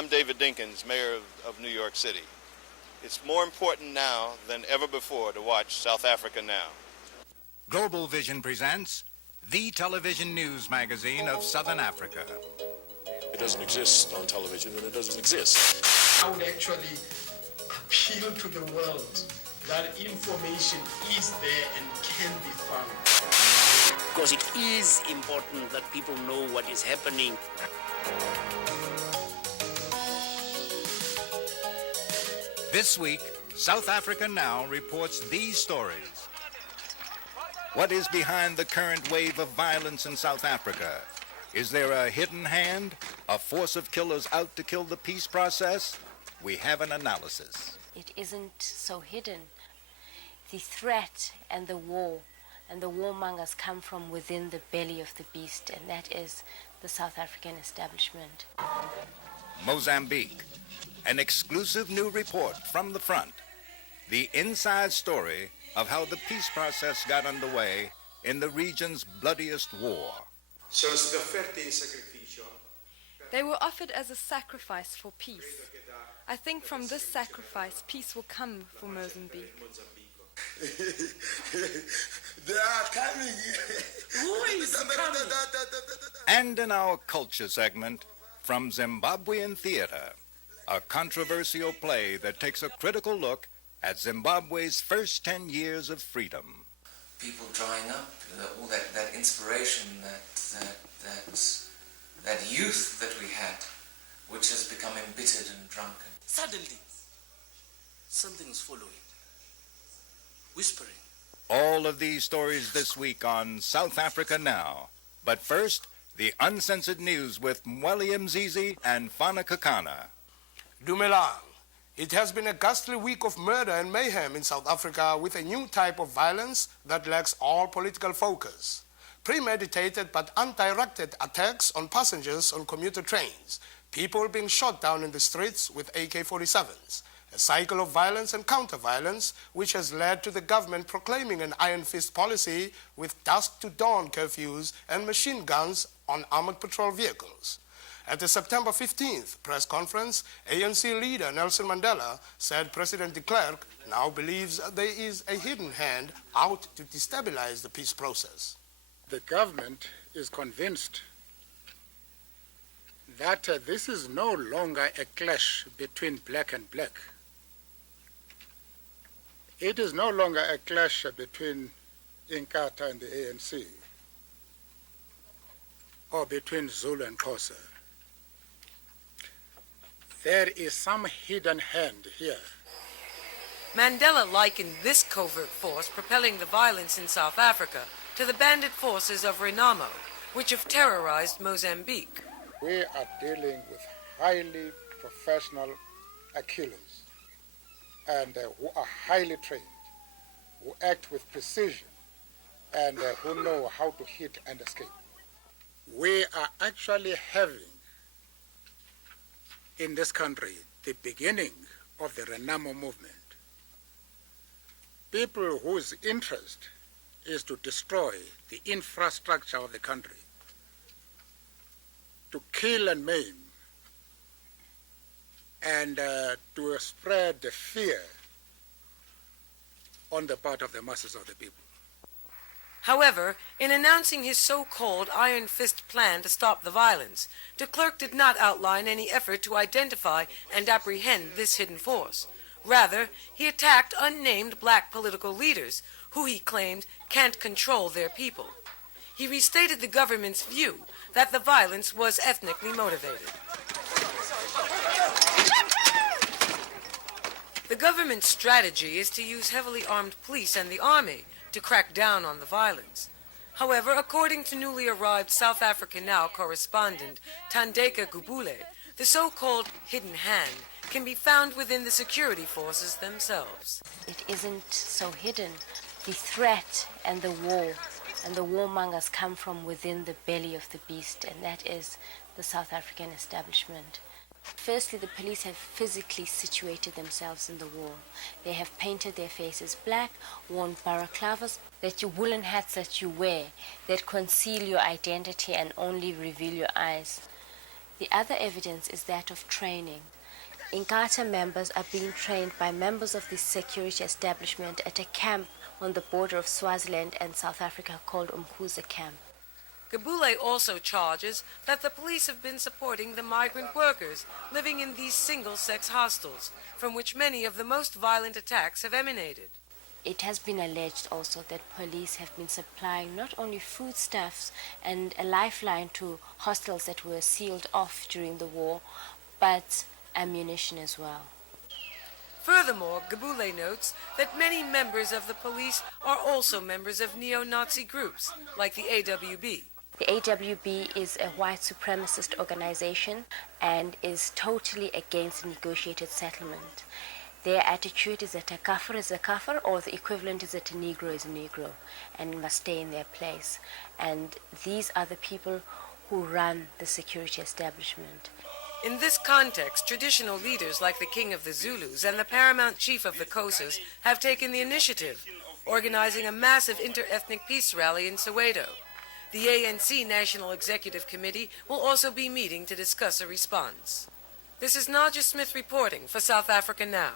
I'm David Dinkins, Mayor of New York City. It's more important now than ever before to watch South Africa Now. Global Vision presents the television news magazine of Southern Africa. It doesn't exist on television, and it doesn't exist. I would actually appeal to the world that information is there and can be found. Because it is important that people know what is happening. This week, South Africa Now reports these stories. What is behind the current wave of violence in South Africa? Is there a hidden hand? A force of killers out to kill the peace process? We have an analysis. It isn't so hidden. The threat and the warmongers come from within the belly of the beast, and that is the South African establishment. Mozambique, an exclusive new report from the front. The inside story of how the peace process got underway in the region's bloodiest war. They were offered as a sacrifice for peace. I think from this sacrifice, peace will come for Mozambique. They are coming. Who is coming? And in our culture segment, from Zimbabwean theater, a controversial play that takes a critical look at Zimbabwe's first 10 years of freedom. People drying up, all that inspiration, that youth that we had, which has become embittered and drunken. Suddenly, something's following. Whispering. All of these stories this week on South Africa Now. But first, the uncensored news with Mweli Mzizi and Fana Kekana. Dumelang. It has been a ghastly week of murder and mayhem in South Africa with a new type of violence that lacks all political focus. Premeditated but undirected attacks on passengers on commuter trains. People being shot down in the streets with AK-47s. A cycle of violence and counter-violence which has led to the government proclaiming an iron fist policy with dusk to dawn curfews and machine guns on armored patrol vehicles. At the September 15th press conference, ANC leader Nelson Mandela said President de Klerk now believes there is a hidden hand out to destabilize the peace process. The government is convinced that this is no longer a clash between black and black. It is no longer a clash between Inkatha and the ANC, or between Zulu and Xhosa. There is some hidden hand here. Mandela likened this covert force propelling the violence in South Africa to the bandit forces of Renamo, which have terrorized Mozambique. We are dealing with highly professional killers and who are highly trained, who act with precision, and who know how to hit and escape. We are actually having in this country the beginning of the Renamo movement. People whose interest is to destroy the infrastructure of the country, to kill and maim, and to spread the fear on the part of the masses of the people. However, in announcing his so-called Iron Fist plan to stop the violence, de Klerk did not outline any effort to identify and apprehend this hidden force. Rather, he attacked unnamed black political leaders, who he claimed can't control their people. He restated the government's view that the violence was ethnically motivated. The government's strategy is to use heavily armed police and the army to crack down on the violence. However, according to newly arrived South Africa Now correspondent Thandeka Gqubule, the so-called hidden hand can be found within the security forces themselves. It isn't so hidden. The threat and the warmongers come from within the belly of the beast, and that is the South African establishment. Firstly, the police have physically situated themselves in the wall. They have painted their faces black, worn balaclavas, that your woolen hats that you wear, that conceal your identity and only reveal your eyes. The other evidence is that of training. Inkatha members are being trained by members of the security establishment at a camp on the border of Swaziland and South Africa called Umkhuze Camp. Gqubule also charges that the police have been supporting the migrant workers living in these single-sex hostels, from which many of the most violent attacks have emanated. It has been alleged also that police have been supplying not only foodstuffs and a lifeline to hostels that were sealed off during the war, but ammunition as well. Furthermore, Gqubule notes that many members of the police are also members of neo-Nazi groups, like the AWB. The AWB is a white supremacist organization and is totally against negotiated settlement. Their attitude is that a kafir is a kafir, or the equivalent is that a Negro is a Negro and must stay in their place. And these are the people who run the security establishment. In this context, traditional leaders like the King of the Zulus and the paramount chief of the Xhosas have taken the initiative, organizing a massive inter-ethnic peace rally in Soweto. The ANC National Executive Committee will also be meeting to discuss a response. This is Nadja Smith reporting for South Africa Now.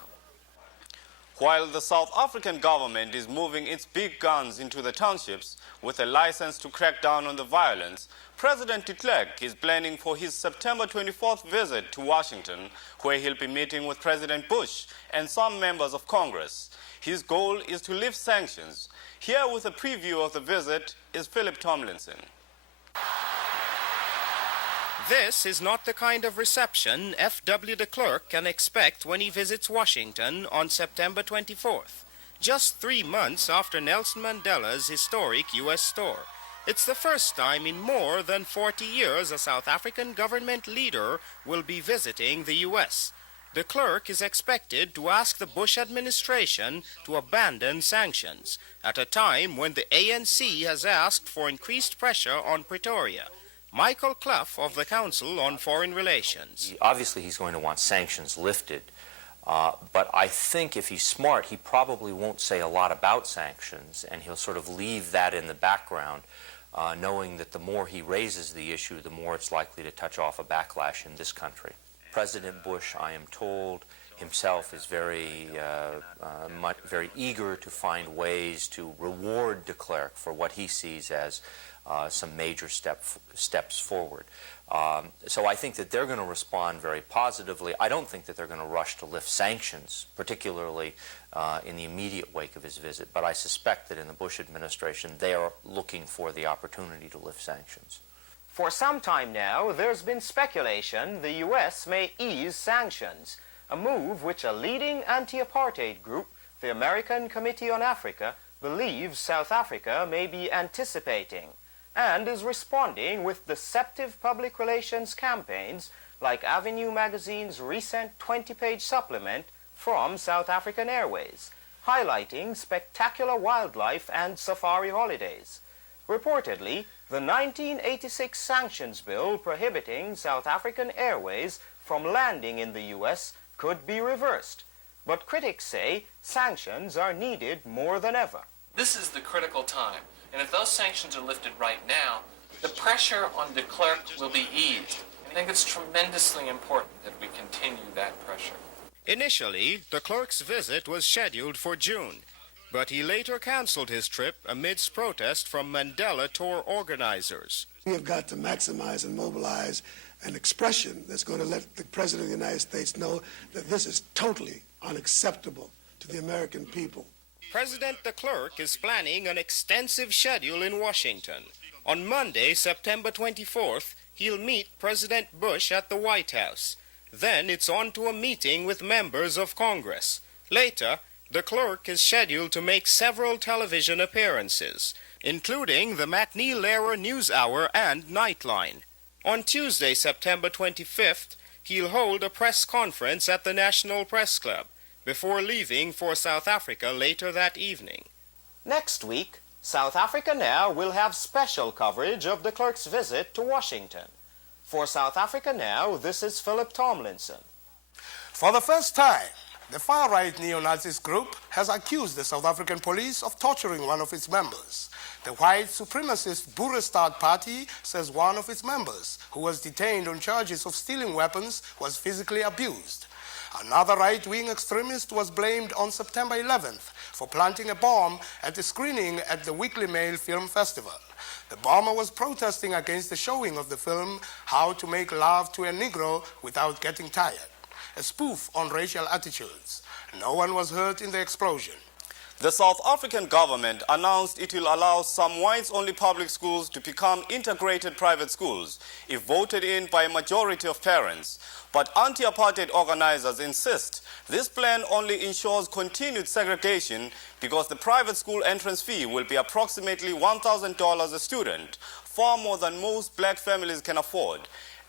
While the South African government is moving its big guns into the townships with a license to crack down on the violence, President de Klerk is planning for his September 24th visit to Washington, where he'll be meeting with President Bush and some members of Congress. His goal is to lift sanctions. Here with a preview of the visit is Phillip Tomlinson. This is not the kind of reception F.W. de Klerk can expect when he visits Washington on September 24th, just 3 months after Nelson Mandela's historic U.S. store. It's the first time in more than 40 years a South African government leader will be visiting the U.S. De Klerk is expected to ask the Bush administration to abandon sanctions at a time when the ANC has asked for increased pressure on Pretoria. Michael Clough of the Council on Foreign Relations. Obviously, he's going to want sanctions lifted, but I think if he's smart, he probably won't say a lot about sanctions, and he'll sort of leave that in the background, knowing that the more he raises the issue, the more it's likely to touch off a backlash in this country. President Bush, I am told, himself is very eager to find ways to reward de Klerk for what he sees as some major steps forward. So I think that they're going to respond very positively. I don't think that they're going to rush to lift sanctions, particularly in the immediate wake of his visit, but I suspect that in the Bush administration they are looking for the opportunity to lift sanctions. For some time now, there's been speculation the U.S. may ease sanctions, a move which a leading anti-apartheid group, the American Committee on Africa, believes South Africa may be anticipating, and is responding with deceptive public relations campaigns like Avenue magazine's recent 20-page supplement from South African Airways, highlighting spectacular wildlife and safari holidays. Reportedly, the 1986 sanctions bill prohibiting South African Airways from landing in the U.S. could be reversed, but critics say sanctions are needed more than ever. This is the critical time, and if those sanctions are lifted right now, the pressure on de Klerk will be eased. I think it's tremendously important that we continue that pressure. Initially, de Klerk's visit was scheduled for June, but he later canceled his trip amidst protest from Mandela tour organizers. We have got to maximize and mobilize an expression that's going to let the President of the United States know that this is totally unacceptable to the American people. President de Klerk is planning an extensive schedule in Washington. On Monday, September 24th, he'll meet President Bush at the White House. Then it's on to a meeting with members of Congress. Later, de Klerk is scheduled to make several television appearances, including the Matinee Lehrer NewsHour and Nightline. On Tuesday, September 25th, he'll hold a press conference at the National Press Club before leaving for South Africa later that evening. Next week, South Africa Now will have special coverage of de Klerk's visit to Washington. For South Africa Now, this is Phillip Tomlinson. For the first time, The far-right neo-Nazis group has accused the South African police of torturing one of its members. The white supremacist Boerstaat Party says one of its members, who was detained on charges of stealing weapons, was physically abused. Another right-wing extremist was blamed on September 11th for planting a bomb at a screening at the Weekly Mail Film Festival. The bomber was protesting against the showing of the film How to Make Love to a Negro Without Getting Tired, a spoof on racial attitudes. No one was hurt in the explosion. The South African government announced it will allow some whites-only public schools to become integrated private schools if voted in by a majority of parents. But anti-apartheid organizers insist this plan only ensures continued segregation because the private school entrance fee will be approximately $1,000 a student, far more than most black families can afford.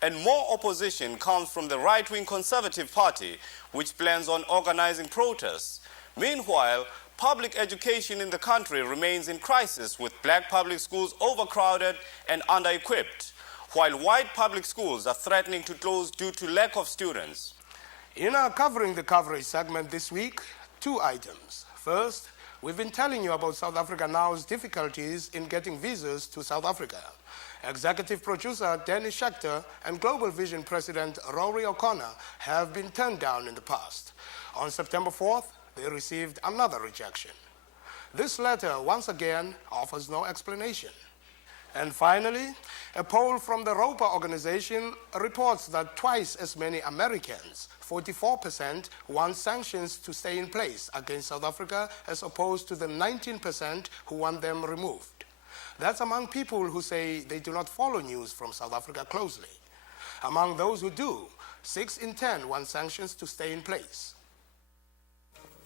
And more opposition comes from the right-wing Conservative Party, which plans on organizing protests. Meanwhile, public education in the country remains in crisis, with black public schools overcrowded and under-equipped, while white public schools are threatening to close due to lack of students. In our Covering the Coverage segment this week, 2 items. First, we've been telling you about South Africa Now's difficulties in getting visas to South Africa. Executive producer Dennis Schechter and Global Vision President Rory O'Conner have been turned down in the past. On September 4th, they received another rejection. This letter, once again, offers no explanation. And finally, a poll from the Roper organization reports that twice as many Americans, 44%, want sanctions to stay in place against South Africa as opposed to the 19% who want them removed. That's among people who say they do not follow news from South Africa closely. Among those who do, 6 in 10 want sanctions to stay in place.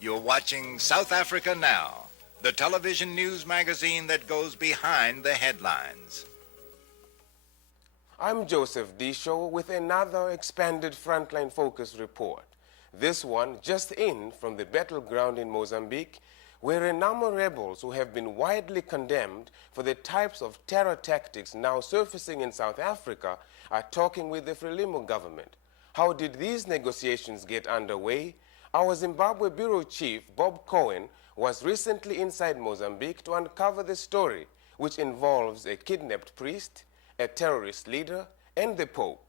You're watching South Africa Now, the television news magazine that goes behind the headlines. I'm Joseph Disho with another expanded Frontline Focus report. This one just in from the battleground in Mozambique, where Renamo rebels who have been widely condemned for the types of terror tactics now surfacing in South Africa are talking with the Frelimo government. How did these negotiations get underway? Our Zimbabwe Bureau Chief, Bob Cohen, was recently inside Mozambique to uncover the story, which involves a kidnapped priest, a terrorist leader, and the Pope.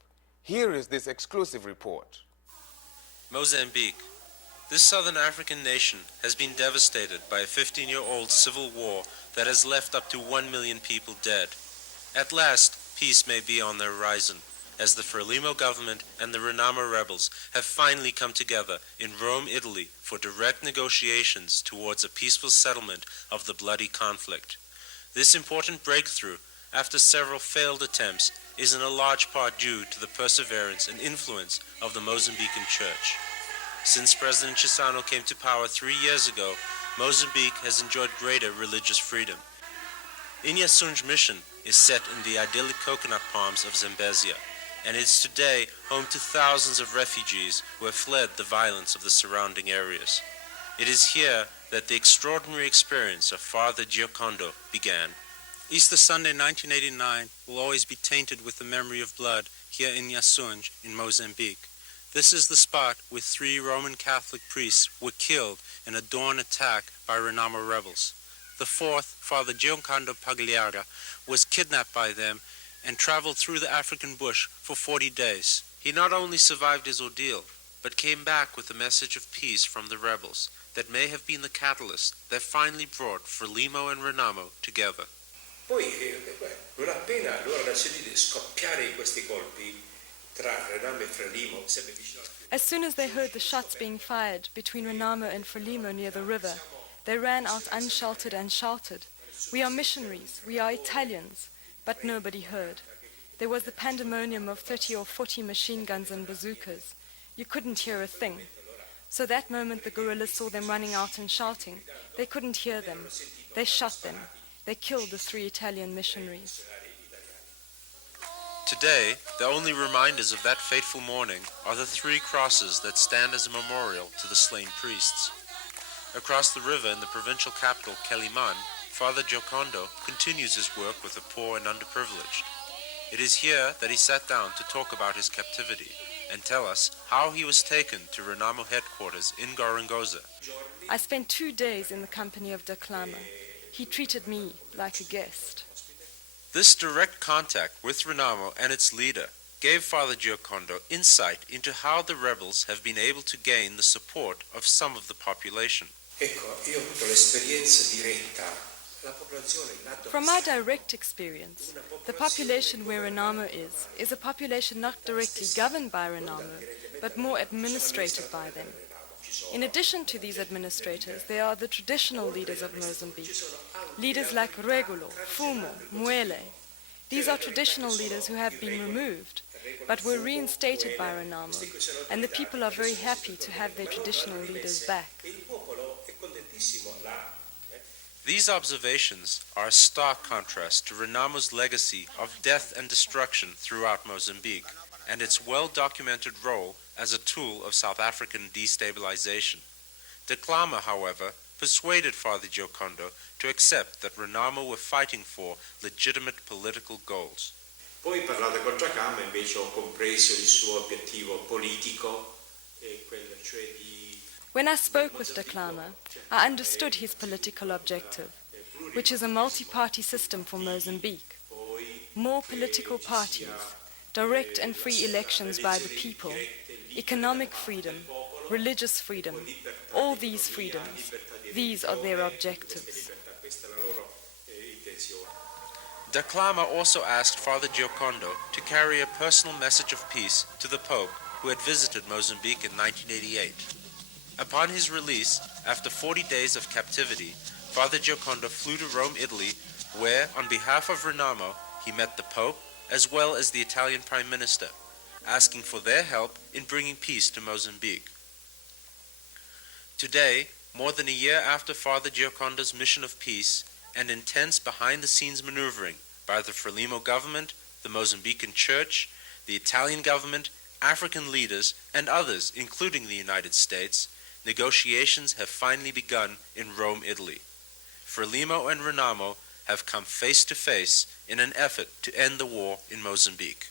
Here is this exclusive report. Mozambique. This southern African nation has been devastated by a 15-year-old civil war that has left up to 1 million people dead. At last, peace may be on the horizon, as the Frelimo government and the Renamo rebels have finally come together in Rome, Italy, for direct negotiations towards a peaceful settlement of the bloody conflict. This important breakthrough, after several failed attempts, is in a large part due to the perseverance and influence of the Mozambican Church. Since President Cason came to power 3 years ago, Mozambique has enjoyed greater religious freedom. Inyasunj Mission is set in the idyllic coconut palms of Zambezia, and it's today home to thousands of refugees who have fled the violence of the surrounding areas. It is here that the extraordinary experience of Father Giocondo began. Easter Sunday 1989 will always be tainted with the memory of blood here in Nyasunj in Mozambique. This is the spot where 3 Roman Catholic priests were killed in a dawn attack by Renamo rebels. The 4th, Father Giocondo Pagliara, was kidnapped by them and traveled through the African bush for 40 days. He not only survived his ordeal, but came back with a message of peace from the rebels that may have been the catalyst that finally brought Frelimo and Renamo together. Poi, non appena allora la sentite scoppiare questi colpi tra Renamo e Frelimo, sempre vicino al fiume. As soon as they heard the shots being fired between Renamo and Frelimo near the river, they ran out unsheltered and shouted, "We are missionaries, we are Italians." But nobody heard. There was the pandemonium of 30 or 40 machine guns and bazookas. You couldn't hear a thing. So that moment the guerrillas saw them running out and shouting. They couldn't hear them. They shot them. They killed the 3 Italian missionaries. Today, the only reminders of that fateful morning are the 3 crosses that stand as a memorial to the slain priests. Across the river in the provincial capital, Quelimane, Father Giocondo continues his work with the poor and underprivileged. It is here that he sat down to talk about his captivity and tell us how he was taken to Renamo headquarters in Gorongosa. I spent 2 days in the company of Dklama. He treated me like a guest. This direct contact with Renamo and its leader gave Father Giocondo insight into how the rebels have been able to gain the support of some of the population. From my direct experience, the population where Renamo is a population not directly governed by Renamo, but more administrated by them. In addition to these administrators, there are the traditional leaders of Mozambique, leaders like Regulo, Fumo, Mweli. These are traditional leaders who have been removed, but were reinstated by Renamo, and the people are very happy to have their traditional leaders back. These observations are a stark contrast to Renamo's legacy of death and destruction throughout Mozambique, and its well-documented role as a tool of South African destabilization. Dklama, however, persuaded Father Giocondo to accept that Renamo were fighting for legitimate political goals. Poi parlato con Giacama invece ho compreso il suo obiettivo politico, quello cioè di. When I spoke with Dklama, I understood his political objective, which is a multi-party system for Mozambique. More political parties, direct and free elections by the people, economic freedom, religious freedom, all these freedoms, these are their objectives. Dklama also asked Father Giocondo to carry a personal message of peace to the Pope, who had visited Mozambique in 1988. Upon his release, after 40 days of captivity, Father Giocondo flew to Rome, Italy, where, on behalf of Renamo, he met the Pope as well as the Italian Prime Minister, asking for their help in bringing peace to Mozambique. Today, more than a year after Father Giocondo's mission of peace and intense behind-the-scenes maneuvering by the Frelimo government, the Mozambican Church, the Italian government, African leaders, and others, including the United States, negotiations have finally begun in Rome, Italy. Frelimo and Renamo have come face to face in an effort to end the war in Mozambique.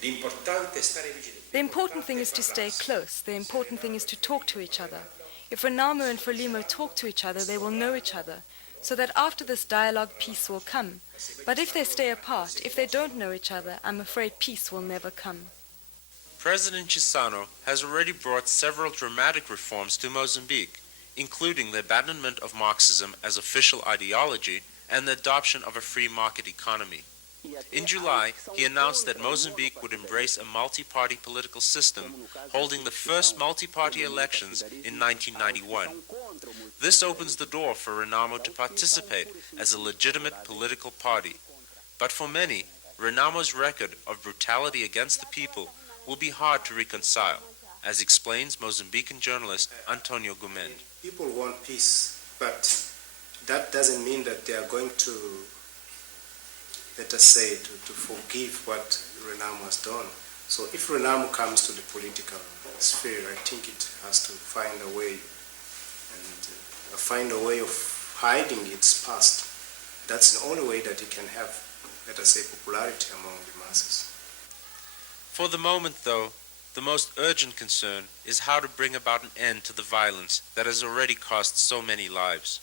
The important thing is to stay close. The important thing is to talk to each other. If Renamo and Frelimo talk to each other, they will know each other, so that after this dialogue, peace will come. But if they stay apart, if they don't know each other, I'm afraid peace will never come. President Cason has already brought several dramatic reforms to Mozambique, including the abandonment of Marxism as official ideology and the adoption of a free market economy. In July, he announced that Mozambique would embrace a multi-party political system, holding the first multi-party elections in 1991. This opens the door for Renamo to participate as a legitimate political party. But for many, Renamo's record of brutality against the people will be hard to reconcile, as explains Mozambican journalist Antonio Gumend. People want peace, but that doesn't mean that they are going to, let us say, to forgive what Renamo has done. So if Renamo comes to the political sphere, I think it has to find a way of hiding its past. That's the only way that it can have, let us say, popularity among the masses. For the moment, though, the most urgent concern is how to bring about an end to the violence that has already cost so many lives.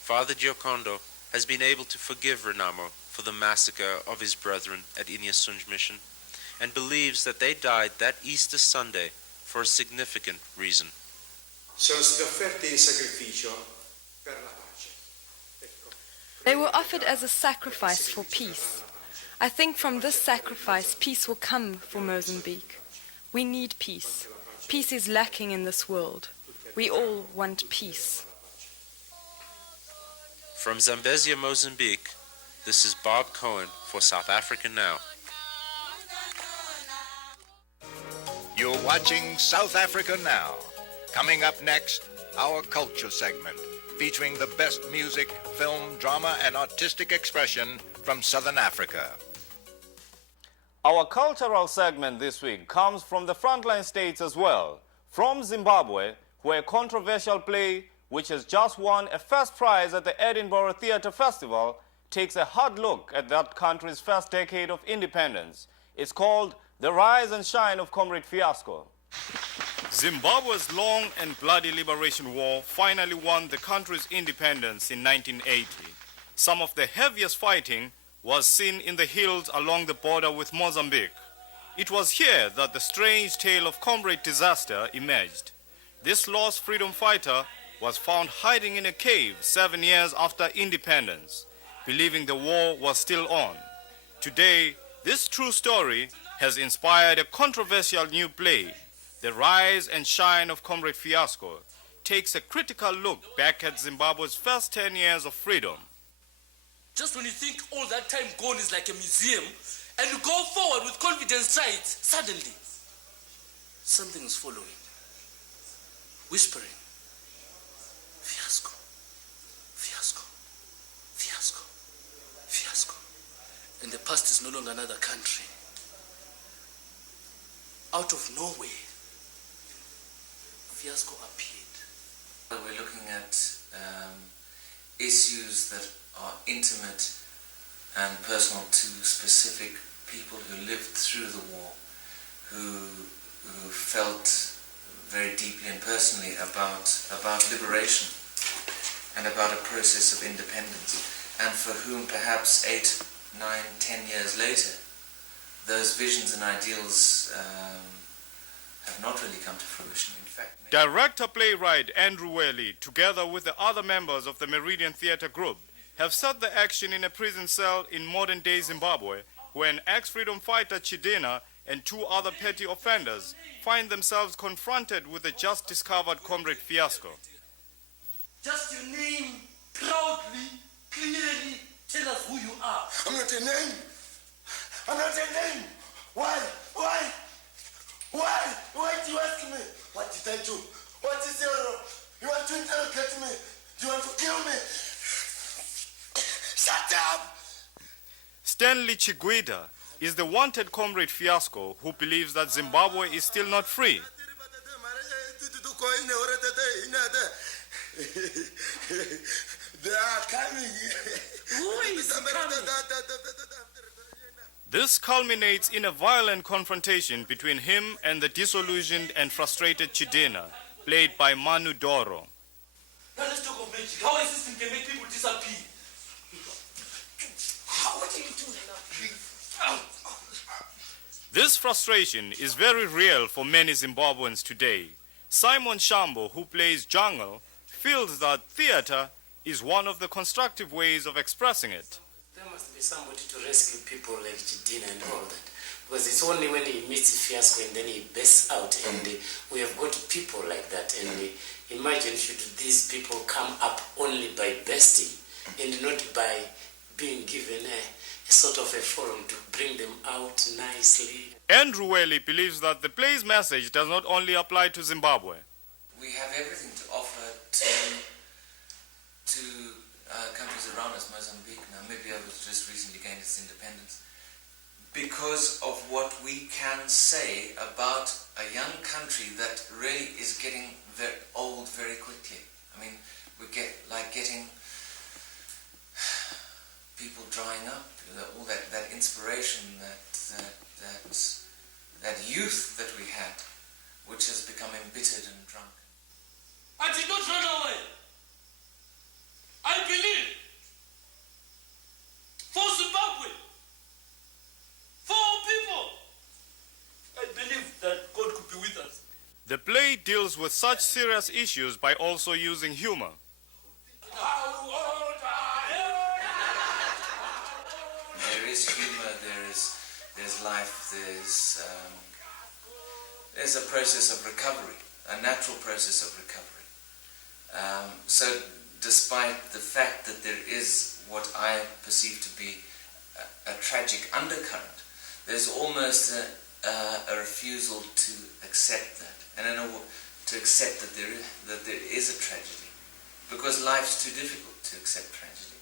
Father Giocondo has been able to forgive Renamo for the massacre of his brethren at Inyasunj Mission and believes that they died that Easter Sunday for a significant reason. They were offered as a sacrifice for peace. I think from this sacrifice, peace will come for Mozambique. We need peace. Peace is lacking in this world. We all want peace. From Zambezia, Mozambique, this is Bob Cohen for South Africa Now. You're watching South Africa Now. Coming up next, our culture segment, featuring the best music, film, drama, and artistic expression from Southern Africa. Our cultural segment this week comes from the frontline states as well. From Zimbabwe, where a controversial play, which has just won a first prize at the Edinburgh Theatre Festival, takes a hard look at that country's first decade of independence. It's called The rise and shine of Comrade Fiasco. Zimbabwe's long and bloody liberation war finally won the country's independence in 1980. Some of the heaviest fighting was seen in the hills along the border with Mozambique. It was here that the strange tale of Comrade Disaster emerged. This lost freedom fighter was found hiding in a cave 7 years after independence, believing the war was still on. Today, this true story has inspired a controversial new play. The Rise and Shine of Comrade Fiasco takes a critical look back at Zimbabwe's first 10 years of freedom. Just when you think all that time gone is like a museum, and you go forward with confident strides, suddenly, something is following. Whispering, fiasco, fiasco, fiasco, fiasco. And the past is no longer another country. Out of nowhere, fiasco appeared. We're looking at issues that are intimate and personal to specific people who lived through the war, who felt very deeply and personally about liberation and about a process of independence, and for whom perhaps 8, 9, 10 years later, those visions and ideals have not really come to fruition. In fact, Director-playwright Andrew Mweli, together with the other members of the Meridian Theatre Group, have set the action in a prison cell in modern-day Zimbabwe, where an ex-freedom fighter, Chidina, and 2 other petty offenders find themselves confronted with the just-discovered Comrade Fiasco. Just your name, proudly, clearly, tell us who you are. I'm not a name. I'm not a name. Why? Why? Why? Why do you ask me? What did I do? What is your wrong? You want to interrogate me? You want to kill me? Shut up! Stanley Chigwida is the wanted Comrade Fiasco who believes that Zimbabwe is still not free. They are coming. Who is coming? This culminates in a violent confrontation between him and the disillusioned and frustrated Chidina, played by Manu Doro. Now let's talk of magic. How a system can make people disappear? What are you doing now? This frustration is very real for many Zimbabweans today. Simon Shambo, who plays Jungle, feels that theatre is one of the constructive ways of expressing it. There must be somebody to rescue people like Chidina and all that. Because it's only when he meets Fiasco and then he bursts out, and we have got people like that. And imagine should these people come up only by bursting and not by being given a sort of a forum to bring them out nicely. Andrew Mweli believes that the play's message does not only apply to Zimbabwe. we have everything to offer to countries around us, Mozambique, Namibia, which just recently gained its independence, because of what we can say about a young country that really is getting very old very quickly. I mean, we get getting people drying up, all that inspiration, that youth that we had, which has become embittered and drunk. I did not run away. I believe for Zimbabwe, for our people, I believe that God could be with us. The play deals with such serious issues by also using humor. There is humor, there's life, there's a process of recovery, a natural process of recovery. So despite the fact that there is what I perceive to be a tragic undercurrent, there's almost a refusal to accept that, and to accept that there is a tragedy, because life's too difficult to accept tragedy.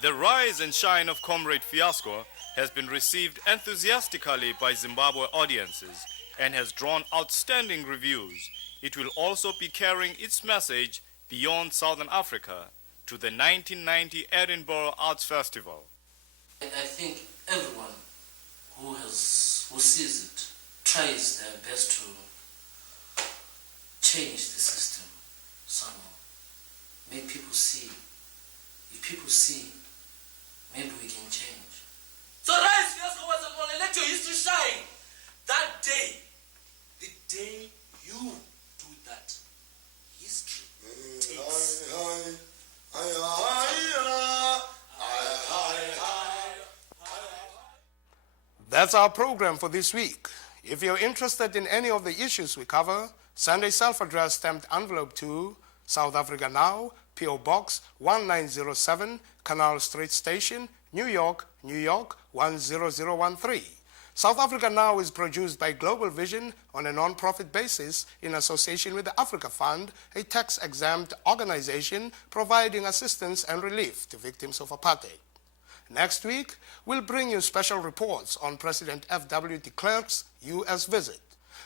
The rise and shine of Comrade Fiasco has been received enthusiastically by Zimbabwe audiences and has drawn outstanding reviews. It will also be carrying its message beyond Southern Africa to the 1990 Edinburgh Arts Festival. And I think everyone who sees it tries their best to change the system somehow. Make people see. If people see, maybe we can change. So rise, Fiasco once and all, and let your history shine. That day, the day you do that, history takes. That's our program for this week. If you're interested in any of the issues we cover, send a self-addressed stamped envelope to South Africa Now, P.O. Box 1907, Canal Street Station, New York, New York 10013. South Africa Now is produced by Global Vision on a non-profit basis in association with the Africa Fund, a tax-exempt organization providing assistance and relief to victims of apartheid. Next week, we'll bring you special reports on President F.W. de Klerk's U.S. visit.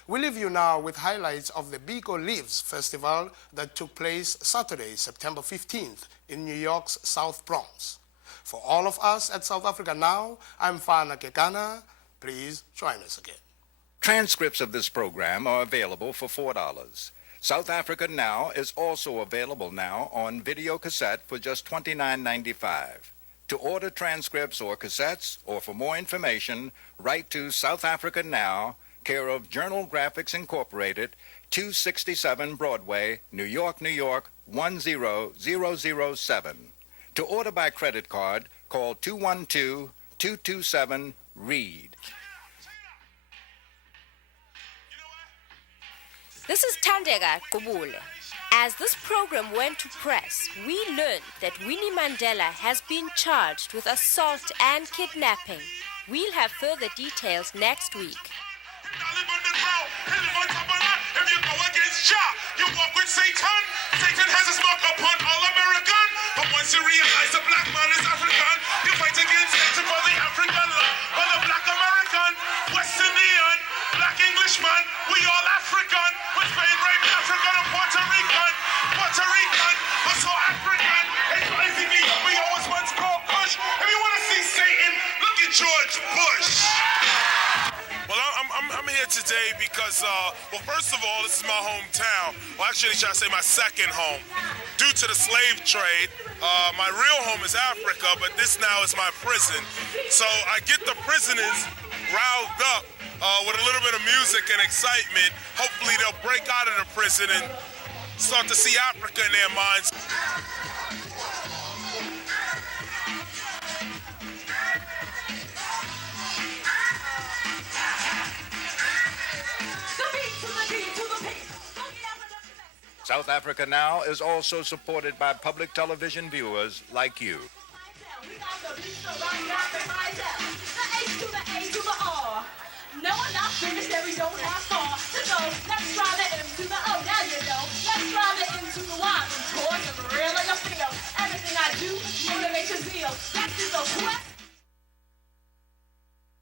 We leave you now with highlights of the Biko Lives Festival that took place Saturday, September 15th in New York's South Bronx. For all of us at South Africa Now, I'm Fana Kekana. Please join us again. Transcripts of this program are available for $4. South Africa Now is also available now on video cassette for just $29.95. To order transcripts or cassettes, or for more information, write to South Africa Now, care of Journal Graphics Incorporated, 267 Broadway, New York, New York, 10007. To order by credit card, call 212-227-READ. This is Thandeka Gqubule. As this program went to press, we learned that Winnie Mandela has been charged with assault and kidnapping. We'll have further details next week. If you go against Jah, you walk with Satan. Satan has his mark upon all American. But once you realize the black man is African, you fight against Satan for the African love. For the black American, West Indian, black Englishman, we all African. With Spain, right, African and Puerto Rican. Puerto Rican, but so African. It's basically we always once called Kush. If you want to see Satan, look at George Bush. Well, I'm here today because, well, first of all, this is my hometown. Well, actually, should I say my second home. Due to the slave trade, my real home is Africa, but this now is my prison. So I get the prisoners riled up with a little bit of music and excitement. Hopefully they'll break out of the prison and start to see Africa in their minds. South Africa Now is also supported by public television viewers like you. No, I'm not finished, that we don't have far to go. Let's try the M to the O, now you know. Let's try the M to the Y. I'm towards the real and the feel. Everything I do motivates your zeal. That's just a quest.